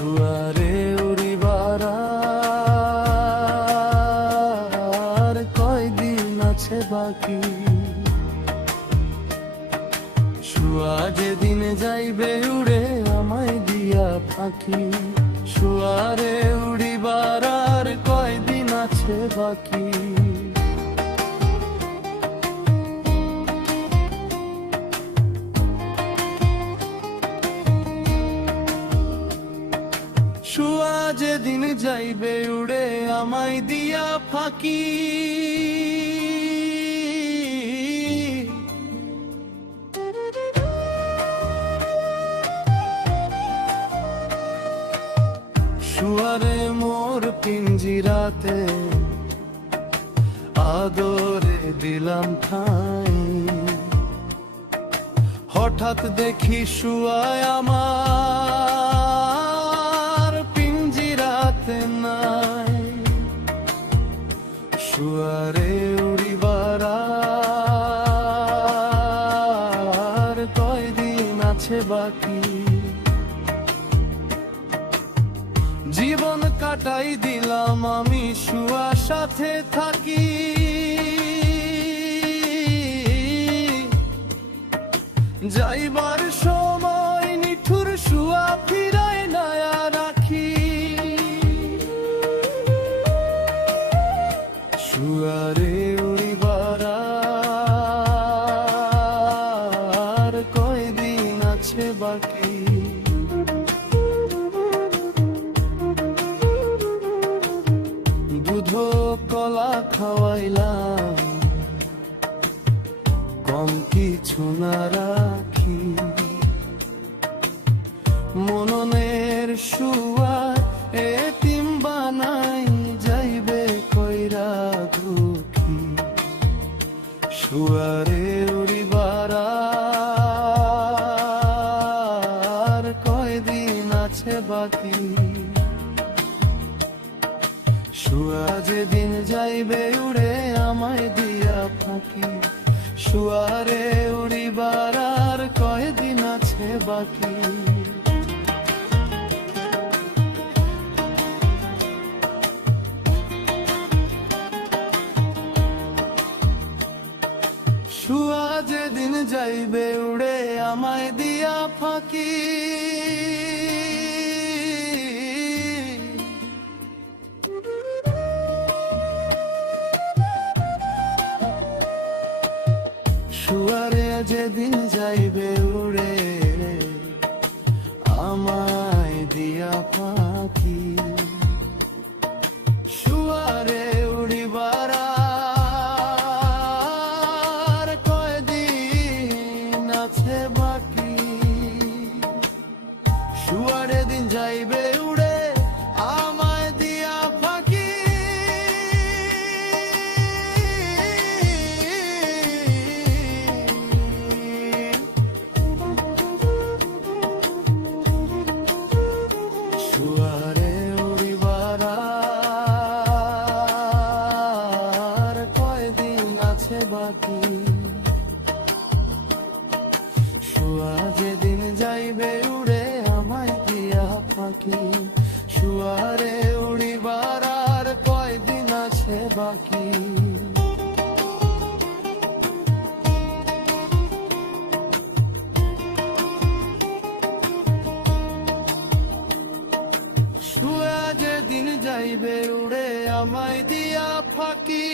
শুয়ারে উড়িবার আর কয়দিন আছে বাকি। শুয়া যেদিন যাইবে উড়ে আমায় দিয়া ফাঁকি। শুয়ারে উড়িবার আর কয়দিন আছে বাকি। শুয়া যেদিন যাইবে উড়ে আমায় দিয়া ফাঁকি। শুয়ারে মোর পিঞ্জিরাতে আদরে দিলাম ঠাঁই। হঠাৎ দেখি শুয়ায় আমার পিঞ্জিরাতে নাই। শুয়ারে উড়িবার আর কয়দিন আছে বাকি। জীবন কাটাই দিলাম আমি শুয়ার সাথে থাকি। যাইবার সময় নিঠুর শুয়া ফিরায় নয়া রাখি। শুয়ারে উড়িবার আর কয়দিন আছে বাকি। দুধ কলা খাওয়াইলাম কম কিছু না রাখি। মননের শুয়া এতিম বানাই যাইবে কইরা দুঃখী। শুয়ারে উড়িবার আর কয়দিন আছে বাকি। শুয়া যেদিন যাইবে উড়ে আমায় দিয়া ফাঁকি। শুয়ারে উড়িবার আর কয়দিন আছে বাকি। শুয়া যেদিন যাইবে উড়ে আমায় দিয়া ফাঁকি। শুয়ারে যেদিন যাইবে উড়ে আমায় দিয়া পাখি। শুয়ারে উড়িবার আর কয়দিন আছে বাকি। শুয়ারে দিন যাইবে উড়ে আমায় দিয়া ফাঁকি। শুয়ারে উড়িবার আর কয়দিন আছে বাকি। শুয়া যেদিন যাইবে উড়ে আমায় দিয়া ফাঁকি। শুয়ারে উড়িবার আর কয়দিন আছে বাকি। শুয়া যেদিন যাইবে উড়ে আমায় দিয়া ফাঁকি।